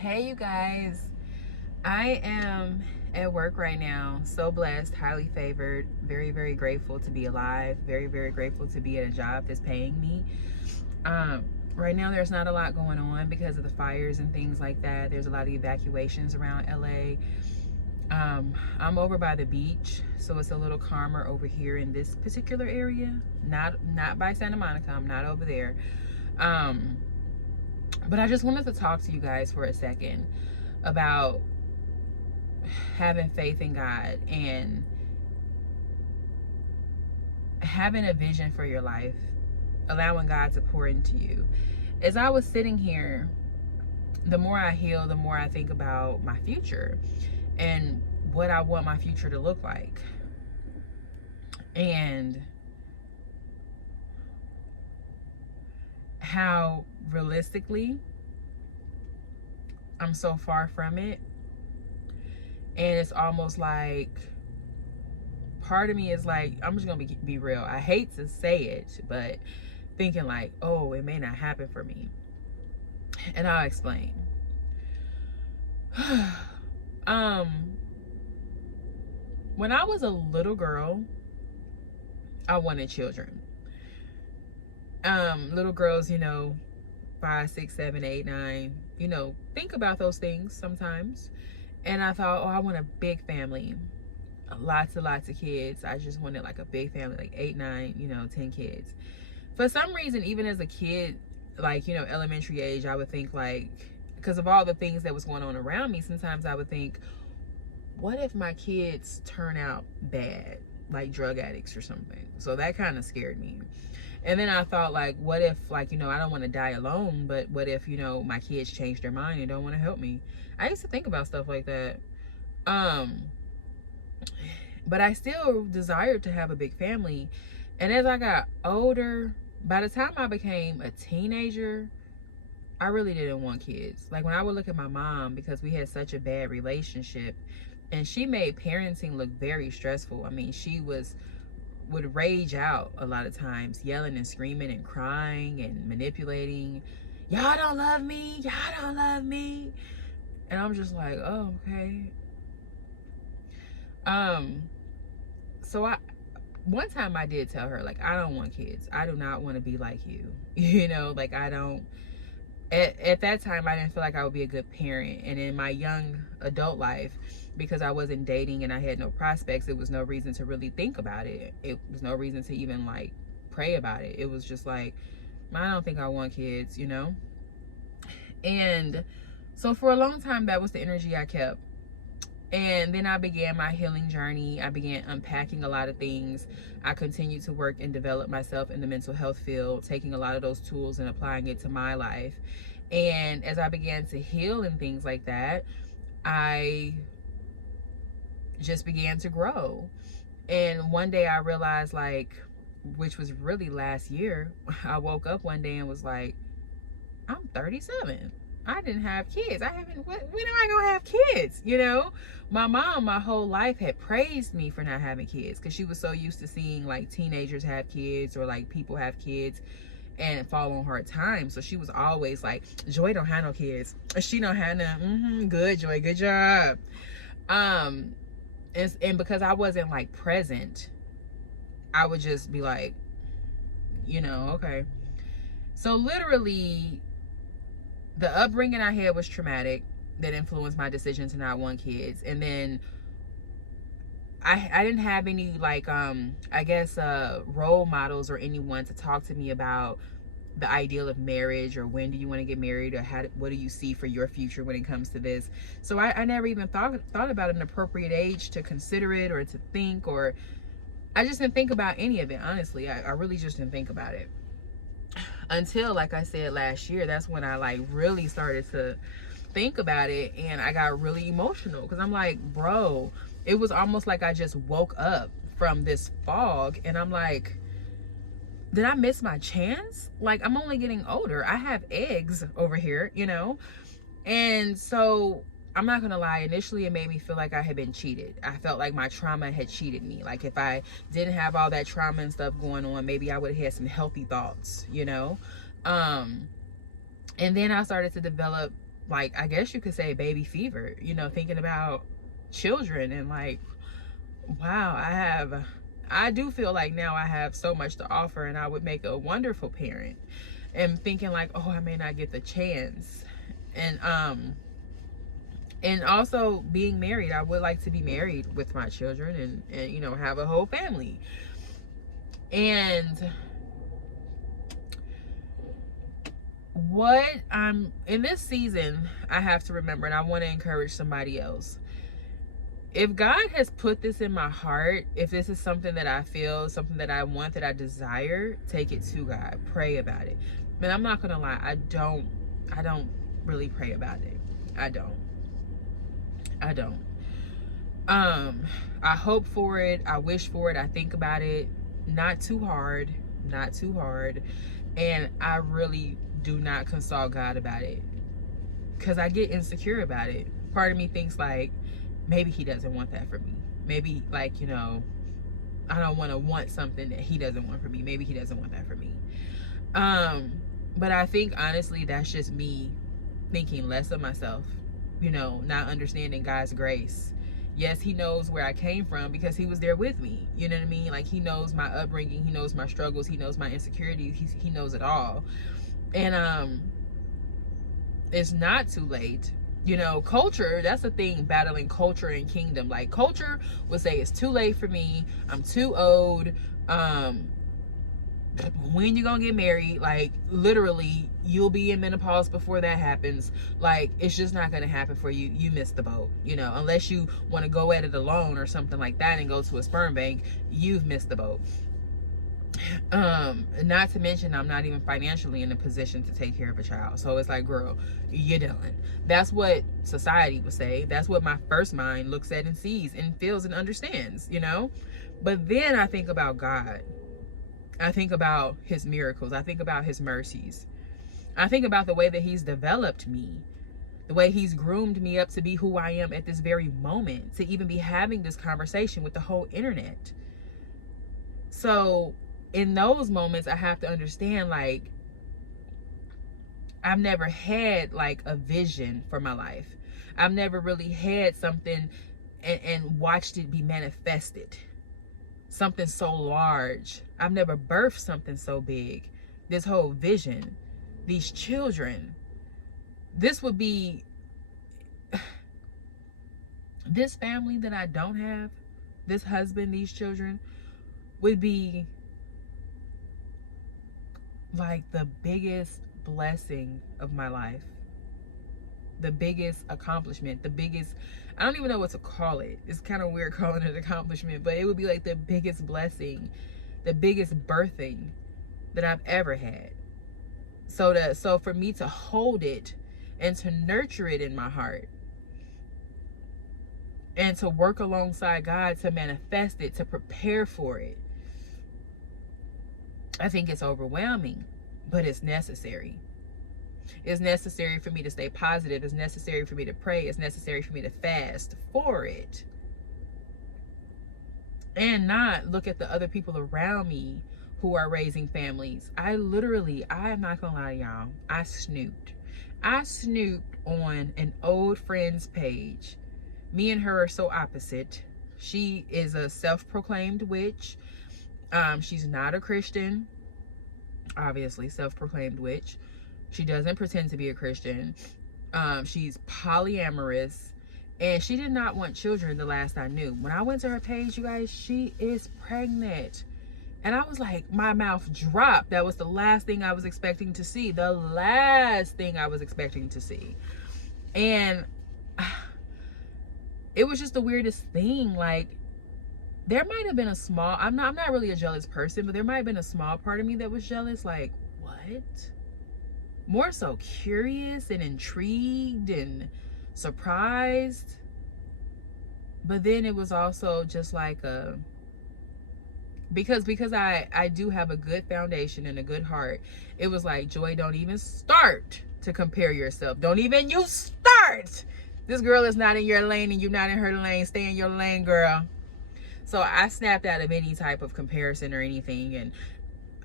Hey, you guys. I am at work right now. So blessed, highly favored, very, very grateful to be alive, very, very grateful to be at a job that's paying me. Right now, there's not a lot going on because of the fires and things like that. There's a lot of evacuations around LA. I'm over by the beach, so it's a little calmer over here in this particular area. Not by Santa Monica. I'm not over there. Um, but I just wanted to talk to you guys for a second about having faith in God and having a vision for your life, allowing God to pour into you. As I was sitting here, the more I heal, the more I think about my future and what I want my future to look like. And how realistically I'm so far from it. And it's almost like part of me is like, I'm just gonna be real. I hate to say it, but thinking like, oh, it may not happen for me. And I'll explain. When I was a little girl, I wanted children. Little girls, 5, 6, 7, 8, 9, think about those things sometimes. And I thought, oh, I want a big family. Lots of kids. I just wanted like a big family, like 8, 9, 10 kids. For some reason, even as a kid, like, elementary age, I would think like, because of all the things that was going on around me, sometimes I would think, what if my kids turn out bad, like drug addicts or something? So that kind of scared me. And then I thought, like, what if, like, I don't want to die alone, but what if, my kids change their mind and don't want to help me? I used to think about stuff like that. But I still desired to have a big family. And as I got older, by the time I became a teenager, I really didn't want kids. Like, when I would look at my mom, because we had such a bad relationship, and she made parenting look very stressful. I mean, she would rage out a lot of times, yelling and screaming and crying and manipulating. Y'all don't love me. Y'all don't love me. And I'm just like, oh, okay. So one time I did tell her, like, I don't want kids. I do not want to be like you. Like, I don't. At that time, I didn't feel like I would be a good parent. And in my young adult life, because I wasn't dating and I had no prospects, it was no reason to really think about it. It was no reason to even like pray about it. It was just like, I don't think I want kids, And so for a long time, that was the energy I kept. And then I began my healing journey. I began unpacking a lot of things. I continued to work and develop myself in the mental health field, taking a lot of those tools and applying it to my life. And as I began to heal and things like that, I just began to grow. And one day I realized, like, which was really last year, I woke up one day and was like, I'm 37. I didn't have kids. When am I gonna have kids? My mom my whole life had praised me for not having kids, because she was so used to seeing like teenagers have kids or like people have kids and fall on hard times. So she was always like, Joy don't have no kids. She don't have none. Good, Joy, good job. And because I wasn't like present, I would just be like, okay. So literally, the upbringing I had was traumatic, that influenced my decision to not want kids. And then I didn't have any like role models or anyone to talk to me about the ideal of marriage, or when do you want to get married, or what do you see for your future when it comes to this. So I never even thought about an appropriate age to consider it, or to think, or I just didn't think about any of it, honestly. I really just didn't think about it until, like I said, last year. That's when I like really started to think about it, and I got really emotional, because I'm like, bro, it was almost like I just woke up from this fog, and I'm like, did I miss my chance? Like, I'm only getting older. I have eggs over here, and so I'm not gonna lie, initially it made me feel like I had been cheated. I felt like my trauma had cheated me. Like, if I didn't have all that trauma and stuff going on, maybe I would have had some healthy thoughts, And then I started to develop like, I guess you could say baby fever, you know, thinking about children and like, wow, I do feel like now I have so much to offer and I would make a wonderful parent. And thinking like, oh, I may not get the chance. And also being married, I would like to be married with my children and you know, have a whole family. And what I'm in this season, I have to remember, and I want to encourage somebody else. If God has put this in my heart, if this is something that I feel, something that I want, that I desire, take it to God. Pray about it. Man, I'm not gonna lie, I don't really pray about it. I don't. I hope for it, I wish for it, I think about it, not too hard. And I really do not consult God about it, because I get insecure about it. Part of me thinks like, maybe he doesn't want that for me. Maybe, like, you know, I don't want something that he doesn't want for me. Maybe he doesn't want that for me. But I think honestly, that's just me thinking less of myself, you know, not understanding God's grace. Yes, he knows where I came from because he was there with me. You know what I mean? Like, he knows my upbringing, he knows my struggles, he knows my insecurities, he knows it all. And it's not too late. You know, culture, that's the thing, battling culture and kingdom. Like, culture would say it's too late for me, I'm too old, when you gonna get married? Like, literally, you'll be in menopause before that happens. Like, it's just not gonna happen for you. You missed the boat, you know, unless you want to go at it alone or something like that and go to a sperm bank. You've missed the boat. Not to mention, I'm not even financially in a position to take care of a child. So it's like, girl, you're done. That's what society would say. That's what my first mind looks at and sees and feels and understands, you know. But then I think about God. I think about his miracles. I think about his mercies. I think about the way that he's developed me, the way he's groomed me up to be who I am at this very moment, to even be having this conversation with the whole internet. So in those moments, I have to understand, like, I've never had like a vision for my life. I've never really had something and watched it be manifested. Something so large. I've never birthed something so big. This whole vision, these children, this would be, this family that I don't have, this husband, these children, would be like the biggest blessing of my life, the biggest accomplishment, the biggest, I don't even know what to call it. It's kind of weird calling it an accomplishment, but it would be like the biggest blessing, the biggest birthing that I've ever had. So for me to hold it and to nurture it in my heart and to work alongside God to manifest it, to prepare for it, I think it's overwhelming, but it's necessary. It's necessary for me to stay positive. It's necessary for me to pray. It's necessary for me to fast for it. And not look at the other people around me who are raising families. I am not gonna lie to y'all, I snooped on an old friend's page. Me and her are so opposite. She is a self-proclaimed witch. She's not a Christian, obviously, self-proclaimed witch. She doesn't pretend to be a Christian. She's polyamorous, and she did not want children the last I knew. When I went to her page, you guys, she is pregnant. And I was like, my mouth dropped. That was the last thing I was expecting to see. The last thing I was expecting to see. And it was just the weirdest thing. Like, there might have been a small, I'm not really a jealous person, but there might have been a small part of me that was jealous. Like, what? More so curious and intrigued and surprised. But then it was also just like a, because I do have a good foundation and a good heart. It was like, Joy, don't even start to compare yourself. Don't even you start. This girl is not in your lane and you're not in her lane. Stay in your lane, girl. So I snapped out of any type of comparison or anything. And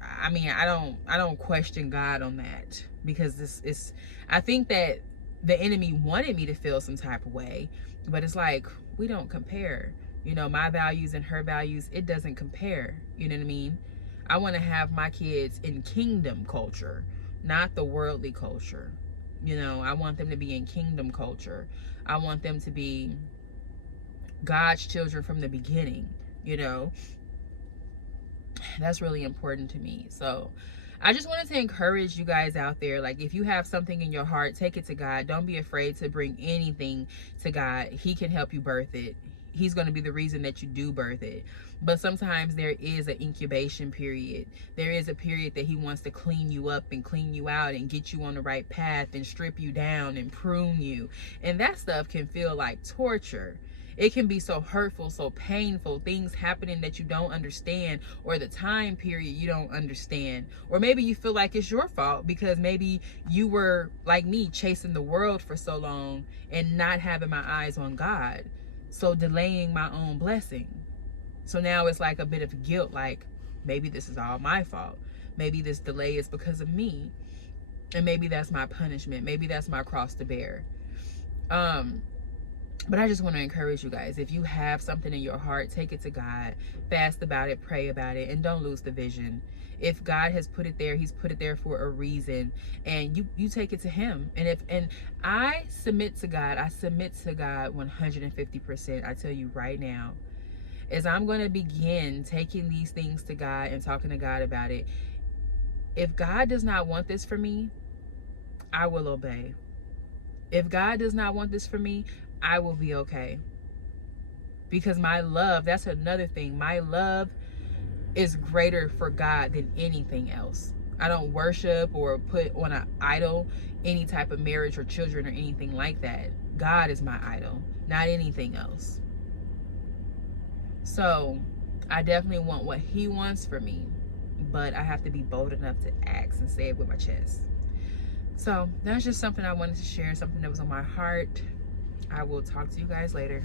I mean, I don't question God on that, because this is, I think that the enemy wanted me to feel some type of way, but it's like, we don't compare. You know, my values and her values, it doesn't compare. You know what I mean? I want to have my kids in kingdom culture, not the worldly culture. You know, I want them to be in kingdom culture. I want them to be God's children from the beginning. You know, that's really important to me. So I just wanted to encourage you guys out there. Like, if you have something in your heart, take it to God. Don't be afraid to bring anything to God. He can help you birth it. He's going to be the reason that you do birth it. But sometimes there is an incubation period. There is a period that he wants to clean you up and clean you out and get you on the right path and strip you down and prune you. And that stuff can feel like torture. It can be so hurtful, so painful, things happening that you don't understand, or the time period you don't understand. Or maybe you feel like it's your fault because maybe you were, like me, chasing the world for so long and not having my eyes on God. So delaying my own blessing. So now it's like a bit of guilt, like maybe this is all my fault. Maybe this delay is because of me. And maybe that's my punishment. Maybe that's my cross to bear. But I just want to encourage you guys, if you have something in your heart, take it to God, fast about it, pray about it, and don't lose the vision. If God has put it there, he's put it there for a reason, and you take it to him. And I submit to God, I submit to God 150%. I tell you right now, as I'm going to begin taking these things to God and talking to God about it, if God does not want this for me, I will obey. If God does not want this for me, I will be okay. Because my love, that's another thing. My love is greater for God than anything else. I don't worship or put on an idol any type of marriage or children or anything like that. God is my idol, not anything else. So I definitely want what he wants for me, but I have to be bold enough to ask and say it with my chest. So that's just something I wanted to share, something that was on my heart. I will talk to you guys later.